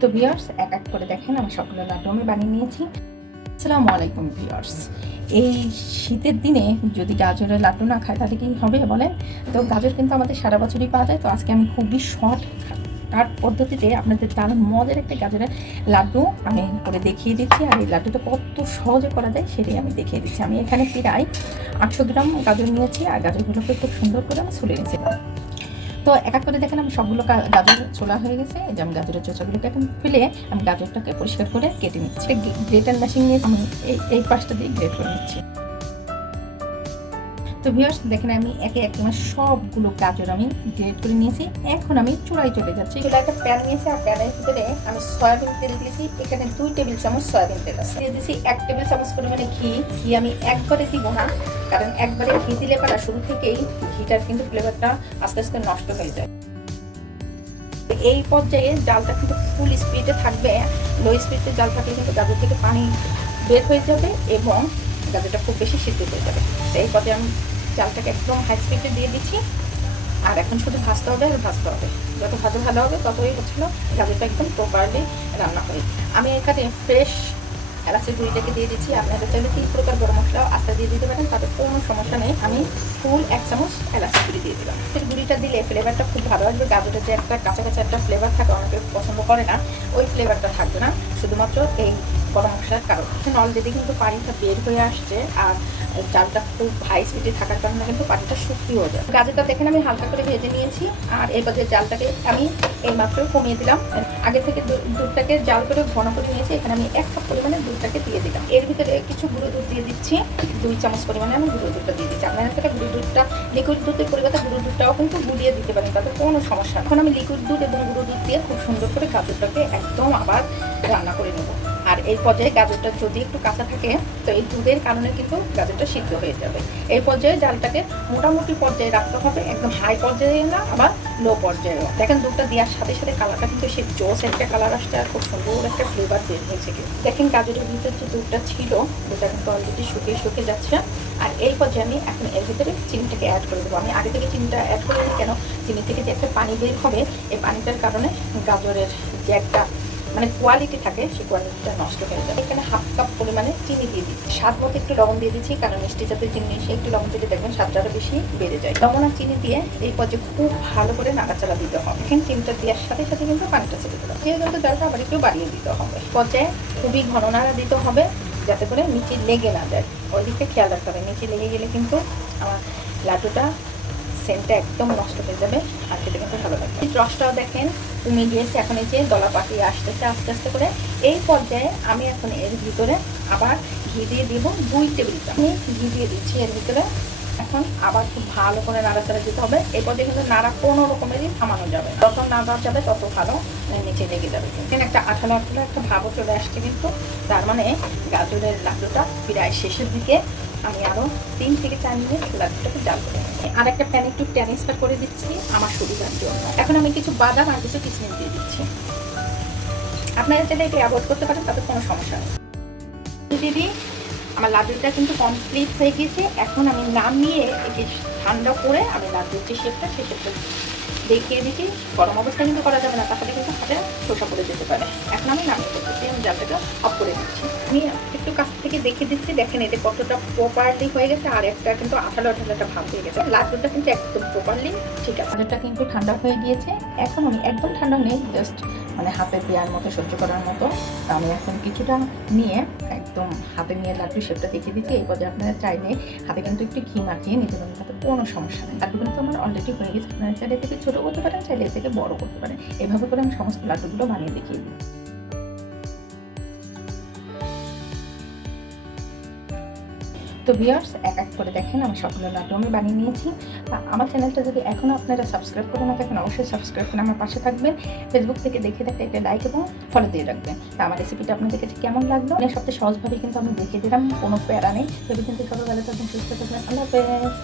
তো ভিউয়ার্স এক এক করে দেখেন আমি সবগুলো লাড্ডু আমি বানিয়ে নিয়েছি। আসসালামু আলাইকুম ভিউয়ার্স। এই শীতের দিনে যদি গাজরের লাড্ডু না খায় তাহলে কি হবে বলেন? তো গাজর কিন্তু আমাদের সারা বছরই পাওয়া যায়। তো আজকে আমি খুবই শর্টকাট পদ্ধতিতে আপনাদের দারুণ মজার একটা গাজরের লাড্ডু আমি করে দেখিয়ে দিচ্ছি। আর এই লাড্ডুটা কত সহজে করা যায় সেটাই আমি দেখিয়ে দিচ্ছি। আমি এখানে প্রায় 800 গ্রাম গাজর নিয়েছি আর গাজরগুলোকে খুব সুন্দর করে আমি ছুলে নিয়েছিলাম। তো এক এক করে দেখেন আমি সবগুলো গাজর ছোলা হয়ে গেছে। এই যে আমি গাজরের চোচাগুলোকে এখন ফেলে আমি গাজরটাকে পরিষ্কার করে কেটে নিচ্ছি। গ্রেটার মেশিন নিয়ে আমি এই পাশটা দিয়ে গ্রেট করে নিচ্ছি। তো ভিউয়ার্স দেখেন আমি একে এক সবগুলো গাজর আমি গ্রেট করে নিয়েছি। এখন আমি চুলায় চলে যাচ্ছি। চুলায় একটা প্যান নিয়েছি আর প্যানের ভিতরে আমি সয়াবিন তেল দিয়েছি। এখানে 2 টেবিল চামচ সয়াবিন তেল আছে। দিয়ে দিয়েছি 1 টেবিল চামচ পরিমাণে ঘি। আমি একবারে দিব না, কারণ একবারে ঘি দিলে পারা শুরু থেকেই ঘিটার কিন্তু ফ্লেভারটা আস্তে আস্তে নষ্ট হয়ে যায়। এই পর্যায়ে জালটা কিন্তু ফুল স্পিডে থাকবে। লো স্পিডে জাল থাকলে কিন্তু গাজর থেকে পানি বের হয়ে যাবে এবং গাজরটা খুব বেশি সিদ্ধ হয়ে যাবে। তো এই পর্যায়ে আমি জালটাকে একদম হাই স্পিডে দিয়ে দিচ্ছি। আর এখন শুধু ভাজতে হবে আর ভাজতে হবে। যত ভাজা ভালো হবে ততই হচ্ছিল গাজরটা একদম প্রপারলি রান্না হবে। আমি এখানে ফ্রেশ এলাচের গুঁড়িটাকে দিয়ে দিচ্ছি। আপনারা চাইলে 3 প্রকার গরম মশলাও আস্তে দিয়ে দিতে পারেন, তাতে কোনো সমস্যা নেই। আমি ফুল 1 চামচ এলাচের গুঁড়ি দিয়ে দিলাম। এর গুঁড়িটা দিলে ফ্লেভারটা খুব ভালো আসবে। গাজরের যে একটা কাঁচা কাঁচা একটা ফ্লেভার থাকে, অনেকে পছন্দ করে না, ওই ফ্লেভারটা থাকবে না শুধুমাত্র এই গরম মশলার কারণে। অলরেডি কিন্তু পানিটা বের হয়ে আসছে আর চালটা খুব হাই স্পিডে থাকার কারণে কিন্তু পানিটা শুকিয়ে যায়। গাজরটা দেখেন আমি হালকা করে ভেজে নিয়েছি। আর এরপর যে চালটাকে আমি এইমাত্র কমিয়ে দিলাম। আগে থেকে দুধটাকে জাল করে ঘন করে নিয়েছি। এখানে আমি 1 কাপ পরিমাণে দুধটাকে দিয়ে দিলাম। এর ভিতরে কিছু গুঁড়ো দুধ দিয়ে দিচ্ছি। 2 চামচ পরিমাণে আমি গুঁড়ো দুধটা দিয়ে দিচ্ছি। আপনারা সেটা গুঁড়ো দুধটা লিকুইড দুধের পরিবর্তে গুঁড়ো দুধটাও কিন্তু গুলিয়ে দিতে পারেন, তাতে কোনো সমস্যা না। এখন আমি লিকুইড দুধ এবং গুঁড়ো দুধ দিয়ে খুব সুন্দর করে গাজরটাকে একদম আবার রান্না করে নেব। আর এই পর্যায়ে গাজরটা যদি একটু কাঁচা থাকে তো এই দুধের কারণে কিন্তু গাজরটা সিদ্ধ হয়ে যাবে। এই পর্যায়ে জালটাকে মোটামুটি পর্যায়ে রাখতে হবে, একদম হাই পর্যায়ে না আবার লো পর্যায়েও। দেখেন দুধটা দেওয়ার সাথে সাথে কালারটা কিন্তু সে জোস একটা কালার আসছে আর খুব সুন্দর একটা ফ্লেভার বের হয়েছে। দেখেন গাজরের ভিতরে যে দুধটা ছিল দুধটা কিন্তু অলরেডি শুকিয়ে যাচ্ছে। আর এই পর্যায়ে আমি এখন এর ভিতরে চিনিটাকে অ্যাড করে দেবো। আমি আগে থেকে চিনিটা অ্যাড করে নিই, কেন চিনি থেকে যে একটা পানি বের হবে এই পানিটার কারণে গাজরের যে একটা কোয়ালিটি থাকে সেই কোয়ালিটিটা নষ্ট হয়ে যাবে। এখানে 1/2 কাপ পরিমাণে চিনি দিয়ে দিচ্ছি। স্বাদ মতো একটু লবণ দিয়ে দিচ্ছি, কারণ মিষ্টি জাতীয় চিনি এসে একটু লবণ দিলে দেখবেন স্বাদটা বেশি বেড়ে যায়। লবণ আর চিনি দিয়ে এই পর্যায়ে খুব ভালো করে নাড়াচাড়া দিতে হবে। এখানে চিনিটা দেওয়ার সাথে সাথে কিন্তু পানিটা ছেড়ে দিতে হবে। কিন্তু জলটা আবার একটু বাড়িয়ে দিতে হবে। পর্যায়ে খুবই ঘন নাড়া দিতে হবে যাতে করে নিচে লেগে না যায়। ওই দিকে খেয়াল রাখতে হবে, নিচে লেগে গেলে কিন্তু আমার লাড্ডুটা সেন্টটা একদম নষ্ট হয়ে যাবে আর খেতে কিন্তু ভালো লাগবে। রসটাও দেখেন কমে গিয়েছে। এখন এই যে দলা পাকিয়ে আসতেছে আস্তে আস্তে করে। এই পর্যায়ে আমি এখন এর ভিতরে আবার ঘি দিয়ে দিব 2 টেবিল চামচ ঘি দিয়ে দিচ্ছি এর ভিতরে। এখন আবার খুব ভালো করে নাড়াচাড়া দিতে হবে। এই পর্যায়ে কিন্তু নাড়া কোনো রকমেরই থামানো যাবে, যত নাড়া যাবে তত ভালো নিচে লেগে যাবে। কিন্তু একটা আঠালো একটা ভাবও চলে আসছে, কিন্তু তার মানে গাজরের লাড্ডুটা প্রায় শেষের দিকে। আমি আরো 3 থেকে 4 মিনিট লাড্ডুটাকে জাল করে নিচ্ছি। আর একটা প্যানে একটু ট্রান্সফার করে দিচ্ছি আমার সুবিধার জন্য। এখন আমি কিছু বাদাম আর কিছু কিশমিশ দিয়ে দিচ্ছি। আপনারা চাইলে এটা অ্যাভয়েড করতে পারেন, তাতে কোনো সমস্যা নেই। দিদি আমার লাড্ডুটা কিন্তু কমপ্লিট হয়ে গেছে। এখন আমি নামিয়ে একে ঠান্ডা করে আমি লাড্ডুর যে শেপটা সেই শেপটা দেখিয়ে দিচ্ছি। গরম অবস্থায় কিন্তু করা যাবে না, তাহলে কিন্তু হাতে শসা পড়ে যেতে পারে। এখন আমি নামিয়ে করতেছি, আমি জালটাকে অফ করে দিচ্ছি। আমি একটু কাছ থেকে দেখে দিচ্ছি, দেখেন এতে কতটা প্রপারলি হয়ে গেছে আর একটা কিন্তু আঠালো একটা ভাব হয়ে গেছে। লাড্ডুটা কিন্তু একদম প্রপারলি ঠিক আছে। লাড্ডুটা কিন্তু ঠান্ডা হয়ে গিয়েছে। এখন আমি একদম ঠান্ডা নেই, জাস্ট হাতে দেওয়ার মতো সহ্য করার মতো। আমি এখন কিছুটা নিয়ে একদম হাতে নিয়ে লাড্ডু শেপটা দেখিয়ে দিচ্ছি। এই পর্যায়ে আপনারা চাইলে হাতে কিন্তু একটু ঘি মাখিয়ে নিতে পারেন, তাতে কোনো সমস্যা নেই। লাড্ডু কিন্তু আমার অলরেডি হয়ে গেছে। আপনারা চাইলে থেকে ছোটো করতে পারেন, চাইলে থেকে বড় করতে পারেন। এভাবে করে আমি সমস্ত লাড্ডুগুলো বানিয়ে দেখিয়ে দিই। তো ভিউয়ার্স এক এক করে দেখেন আমি সবগুলো লাড্ডু আমি বানিয়ে নিয়েছি। আমার চ্যানেলটা যদি এখনও আপনারা সাবস্ক্রাইব করে না থাকেন অবশ্যই সাবস্ক্রাইব করে আমার পাশে থাকবেন। ফেসবুক থেকে দেখে থাকলে একটা লাইক এবং ফলো দিয়ে রাখবেন। তা আমার রেসিপিটা আপনাদের কাছে কেমন লাগলো সবচেয়ে সহজভাবে কিন্তু আমি দেখিয়ে দিলাম, কোনো প্যারা নেই। তবে কিন্তু সবাই ভালো থাকবেন, সুস্থ থাকবেন। আল্লাহ হাফেজ।